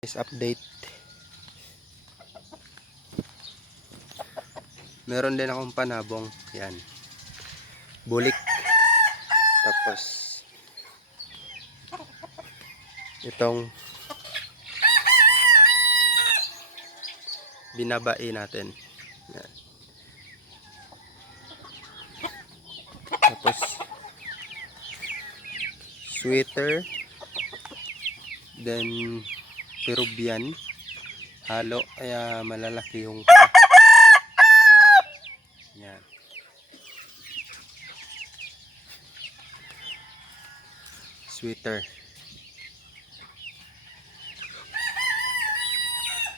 Update. Meron din akong panabong. Yan. Bulik. Tapos itong binabai natin. Yan. Tapos sweater. Then Peruvian. Halo. Kaya malalaki yung paa. Yan. Sweater.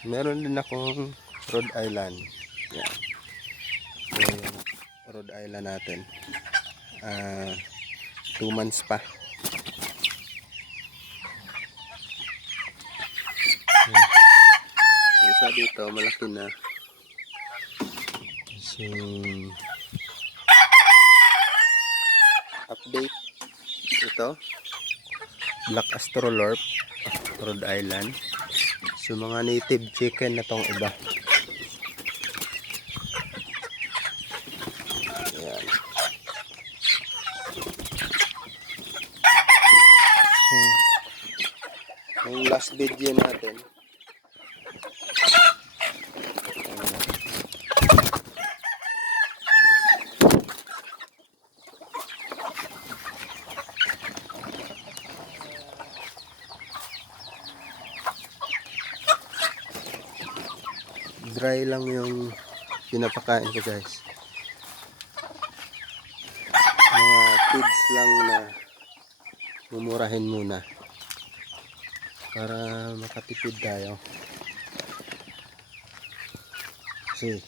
Meron din akong Rhode Island. Yan. So, Rhode Island natin. 2 months pa. Isa dito malaki na. So, update ito. Black Astrolorp, Rhode Island. So mga native chicken na tong iba. Ayan. So, yung last video natin. Dry lang yung pinapakain ko, guys. Mga feeds lang na mumurahin muna para makatipid tayo. Kasi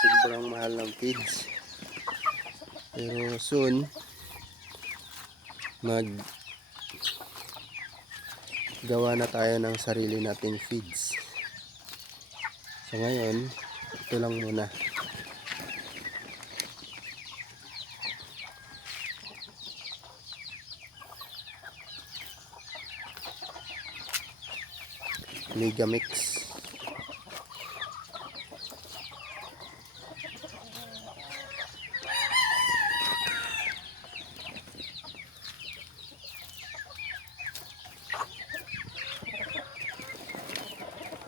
sobrang mahal ng feeds. Pero soon gawa na tayo ng sarili nating feeds. So ngayon, ito lang muna. Mega mix.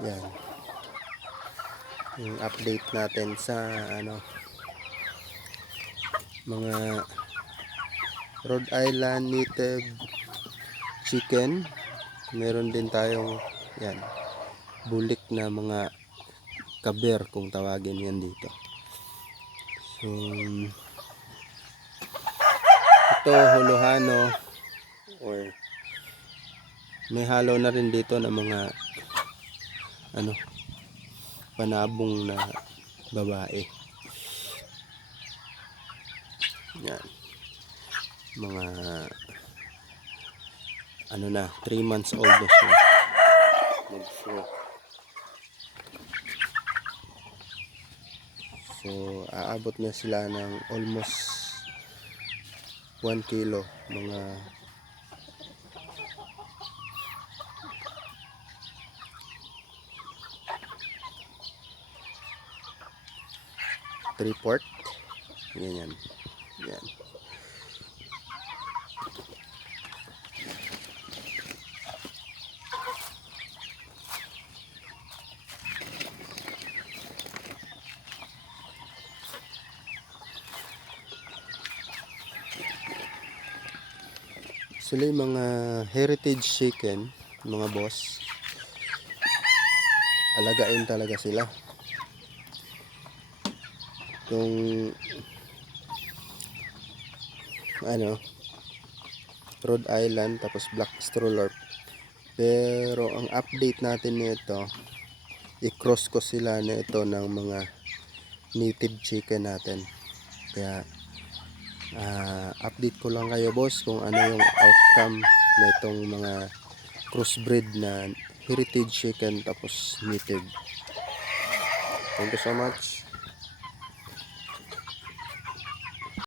Yan. Yung update natin sa mga Rhode Island native chicken. Meron din tayong yan, bulik na mga kaber kung tawagin yan dito. So ito huluhano, or may halo na rin dito na mga panabong na babae. Yan. Mga 3 months old na siya. So aabot na sila ng almost 1 kilo. Mga report. Yan. Yan. Sila yung mga heritage chicken, mga boss. Alagain talaga sila. Yung Rhode Island tapos Black Astrolorp. Pero ang update natin nito, i-cross ko sila na ito ng mga native chicken natin. Kaya update ko lang kayo, boss, kung ano yung outcome na itong mga crossbreed na heritage chicken tapos native. Thank you so much.